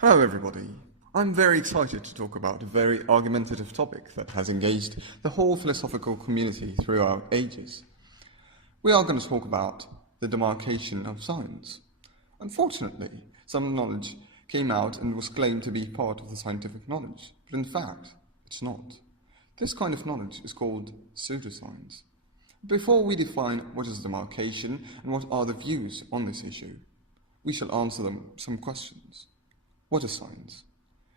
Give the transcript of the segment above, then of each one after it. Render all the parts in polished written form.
Hello everybody. I'm very excited to talk about a very argumentative topic that has engaged the whole philosophical community throughout ages. We are going to talk about the demarcation of science. Unfortunately, some knowledge came out and was claimed to be part of the scientific knowledge, but in fact, it's not. This kind of knowledge is called pseudoscience. Before we define what is demarcation and what are the views on this issue, we shall answer them some questions. What is science?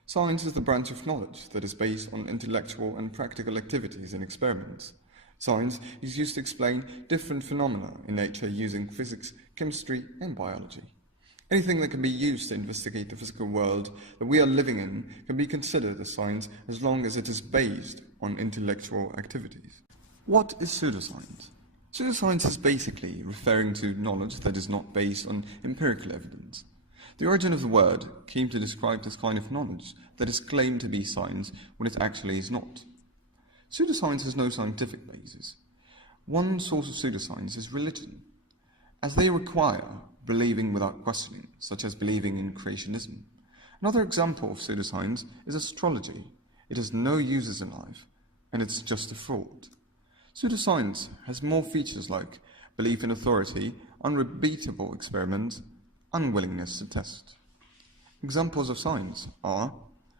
Science is the branch of knowledge that is based on intellectual and practical activities and experiments. Science is used to explain different phenomena in nature using physics, chemistry, and biology. Anything that can be used to investigate the physical world that we are living in can be considered as science as long as it is based on intellectual activities. What is pseudoscience? Pseudoscience is basically referring to knowledge that is not based on empirical evidence. The origin of the word came to describe this kind of knowledge that is claimed to be science when it actually is not. Pseudoscience has no scientific basis. One source of pseudoscience is religion, as they require believing without questioning, such as believing in creationism. Another example of pseudoscience is astrology. It has no uses in life, and it's just a fraud. Pseudoscience has more features like belief in authority, unrepeatable experiments, unwillingness to test. Examples of science are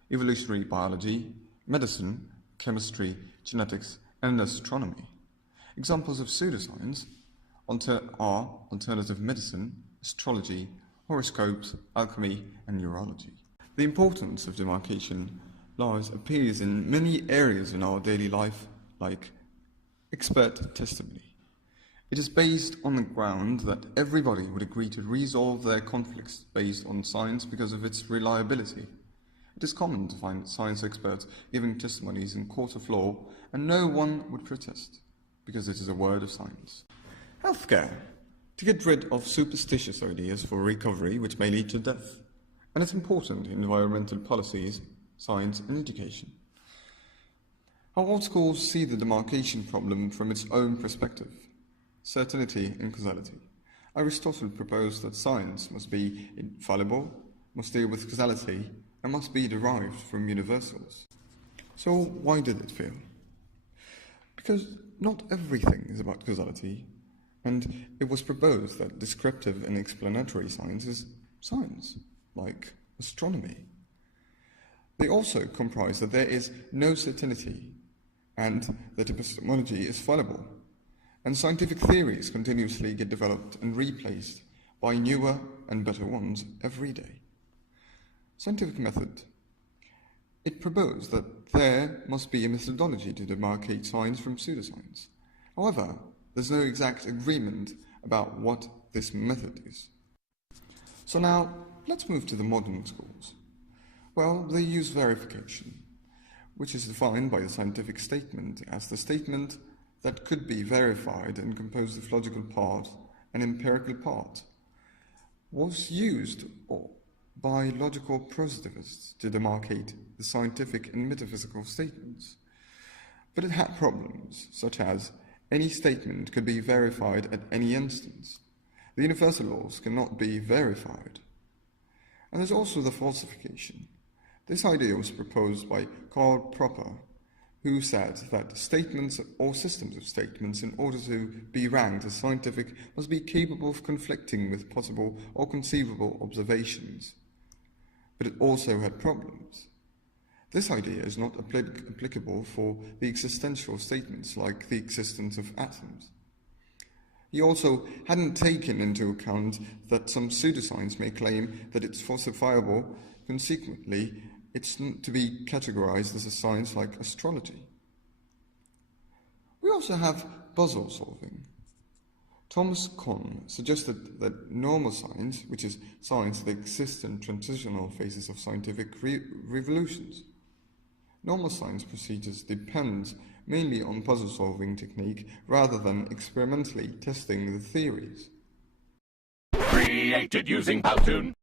evolutionary biology, medicine, chemistry, genetics, and astronomy. Examples of pseudoscience are alternative medicine, astrology, horoscopes, alchemy, and neurology. The importance of demarcation appears in many areas in our daily life, like expert testimony. It is based on the ground that everybody would agree to resolve their conflicts based on science because of its reliability. It is common to find science experts giving testimonies in court of law, and no one would protest, because it is a word of science. Healthcare. To get rid of superstitious ideas for recovery which may lead to death. And it's important in environmental policies, science and education. How old schools see the demarcation problem from its own perspective. Certainty and causality. Aristotle proposed that science must be infallible, must deal with causality, and must be derived from universals. So why did it fail? Because not everything is about causality, and it was proposed that descriptive and explanatory science is science, like astronomy. They also comprise that there is no certainty, and that epistemology is fallible. And scientific theories continuously get developed and replaced by newer and better ones every day. Scientific method. It proposed that there must be a methodology to demarcate science from pseudoscience. However, there's no exact agreement about what this method is. So now, let's move to the modern schools. Well, they use verification, which is defined by the scientific statement as the statement that could be verified and composed of logical part and empirical part, was used by logical positivists to demarcate the scientific and metaphysical statements. But it had problems, such as any statement could be verified at any instance. The universal laws cannot be verified. And there's also the falsification. This idea was proposed by Karl Popper, who said that statements or systems of statements, in order to be ranked as scientific, must be capable of conflicting with possible or conceivable observations. But it also had problems. This idea is not applicable for the existential statements like the existence of atoms. He also hadn't taken into account that some pseudoscience may claim that it's falsifiable. Consequently, it's to be categorized as a science like astrology. We also have puzzle solving. Thomas Kuhn suggested that normal science, which is science that exists in transitional phases of scientific revolutions. Normal science procedures depend mainly on puzzle solving technique rather than experimentally testing the theories. Created using Powtoon.